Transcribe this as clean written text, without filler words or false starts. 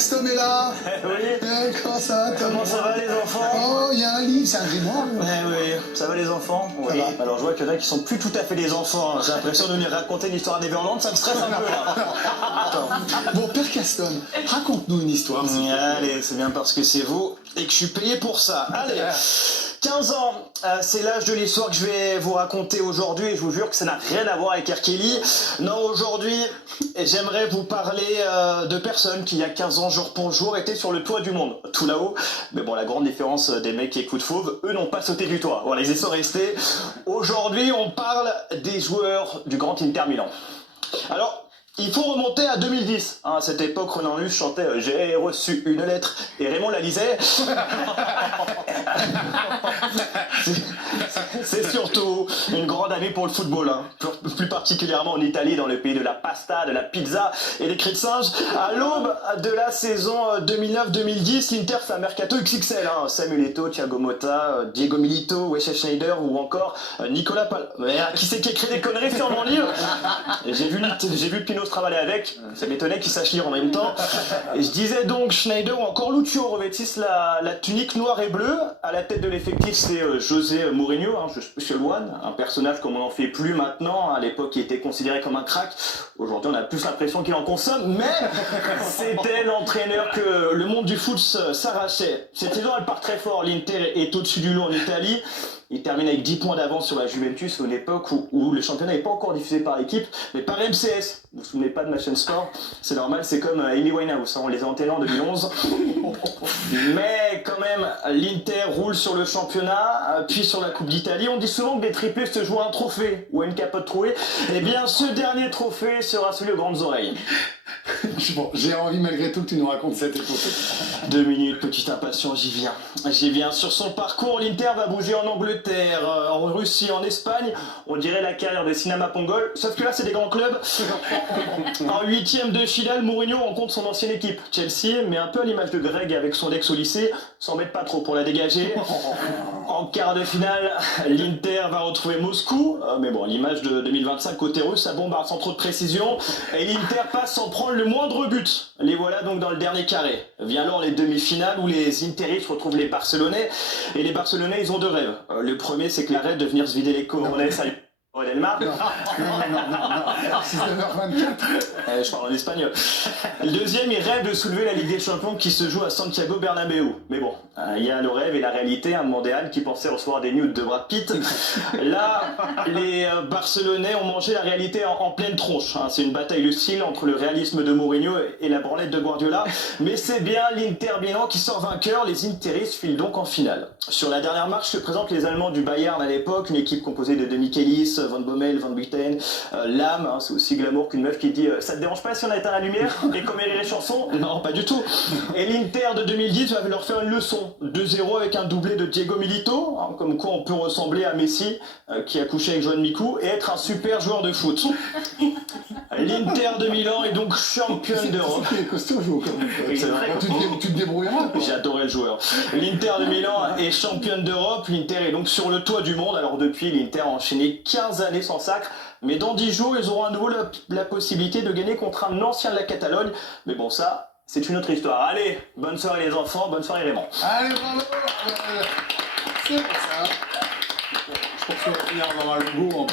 Caston est là. Oui. Comment ça va, Tom? Comment ça va les enfants? Oh, il y a un livre, c'est un grimoire. Oui, ça va les enfants? Ça va. Alors je vois qu'il y en a qui sont plus tout à fait des enfants. J'ai l'impression de venir raconter une histoire à Neverland, ça me stresse un peu là. Attends. Bon, Père Caston, raconte-nous une histoire. Allez, c'est bien parce que c'est vous et que je suis payé pour ça. Allez, 15 ans, c'est l'âge de l'histoire que je vais vous raconter aujourd'hui et je vous jure que ça n'a rien à voir avec R. Kelly. Non, aujourd'hui, j'aimerais vous parler de personnes qui, il y a 15 ans, jour pour jour, étaient sur le toit du monde, tout là-haut. Mais bon, la grande différence des mecs qui écoutent Fauve, eux n'ont pas sauté du toit. Voilà, ils y sont restés. Aujourd'hui, on parle des joueurs du Grand Inter Milan. Alors, il faut remonter à 2010. À cette époque, Renan Luce chantait « J'ai reçu une lettre » et Raymond la lisait. C'est surtout une grande année pour le football, hein. Plus particulièrement en Italie, dans le pays de la pasta, de la pizza et des cris de singe. À l'aube de la saison 2009-2010, l'Inter fait un mercato XXL. Hein. Samuel Eto'o, Thiago Motta, Diego Milito, Wesley Sneijder ou encore Nicolas Pal... Qui c'est qui écrit des conneries sur mon livre? J'ai vu Pino travailler avec, ça m'étonnait qu'ils sachent lire en même temps. Et je disais donc Schneider ou encore Lucio revêtissent la tunique noire et bleue. À la tête de l'effectif, c'est José Mourinho, hein, Special One, un personnage comme on n'en fait plus maintenant. À l'époque, il était considéré comme un crack. Aujourd'hui, on a plus l'impression qu'il en consomme, mais c'était l'entraîneur que le monde du foot s'arrachait. Cette saison, elle part très fort. L'Inter est au-dessus du lot en Italie. Il termine avec 10 points d'avance sur la Juventus à une époque où le championnat n'est pas encore diffusé par équipe, mais par MCS. Vous vous souvenez pas de ma chaîne sport? C'est normal, c'est comme Amy Winehouse, hein, on les a enterrés en 2011. Mais quand même, l'Inter roule sur le championnat, puis sur la Coupe d'Italie. On dit souvent que des triplés se jouent à un trophée ou à une capote trouée. Eh bien, ce dernier trophée sera celui aux grandes oreilles. Bon, j'ai envie malgré tout que tu nous racontes cette époque. 2 minutes, petite impatience, j'y viens. Sur son parcours, l'Inter va bouger en Angleterre, en Russie, en Espagne. On dirait la carrière de Sinama Pongol, sauf que là c'est des grands clubs. En 8e de finale, Mourinho rencontre son ancienne équipe, Chelsea, mais un peu à l'image de Greg avec son ex au lycée, s'embête pas trop pour la dégager. En quart de finale, l'Inter va retrouver Moscou, mais bon, l'image de 2025 côté russe, ça bombarde sans trop de précision, et l'Inter passe sans prendre le moindre but. Les voilà donc dans le dernier carré. Vient alors les demi-finales où les Interistes retrouvent les Barcelonais, et les Barcelonais, ils ont 2 rêves. Le premier, c'est que l'arrête de venir se vider les coronets, ça Delmar. Non, 6h24. Je parle en espagnol. Le deuxième, il rêve de soulever la Ligue des Champions qui se joue à Santiago Bernabéu. Mais bon, il y a le rêve et la réalité. Un Mondéal qui pensait recevoir des nudes de Brad Pitt. Là, les Barcelonais ont mangé la réalité en pleine tronche. C'est une bataille de style entre le réalisme de Mourinho et la branlette de Guardiola. Mais c'est bien l'Inter Milan qui sort vainqueur. Les Interistes filent donc en finale. Sur la dernière marche se présentent les Allemands du Bayern à l'époque, une équipe composée de Michelis, Van Bommel, Van Buiten, Lam, hein, c'est aussi glamour qu'une meuf qui dit ça te dérange pas si on a éteint la lumière? Et comme les chansons? Non, pas du tout. Et l'Inter de 2010 va leur faire une leçon. 2-0 avec un doublé de Diego Milito, hein, comme quoi on peut ressembler à Messi, qui a couché avec Joan Mikou, et être un super joueur de foot. L'Inter de Milan est donc championne d'Europe. C'est costaud, joueur quand même. Tu te débrouilleras. J'ai adoré le joueur. L'Inter de Milan est championne d'Europe. L'Inter est donc sur le toit du monde. Alors depuis, l'Inter a enchaîné 15 années sans sacre. Mais dans 10 jours, ils auront à nouveau la possibilité de gagner contre un ancien de la Catalogne. Mais bon, ça, c'est une autre histoire. Allez, bonne soirée les enfants, bonne soirée Raymond. Allez, bravo. C'est pour ça. Je pense qu'on va finir dans un logo en bas.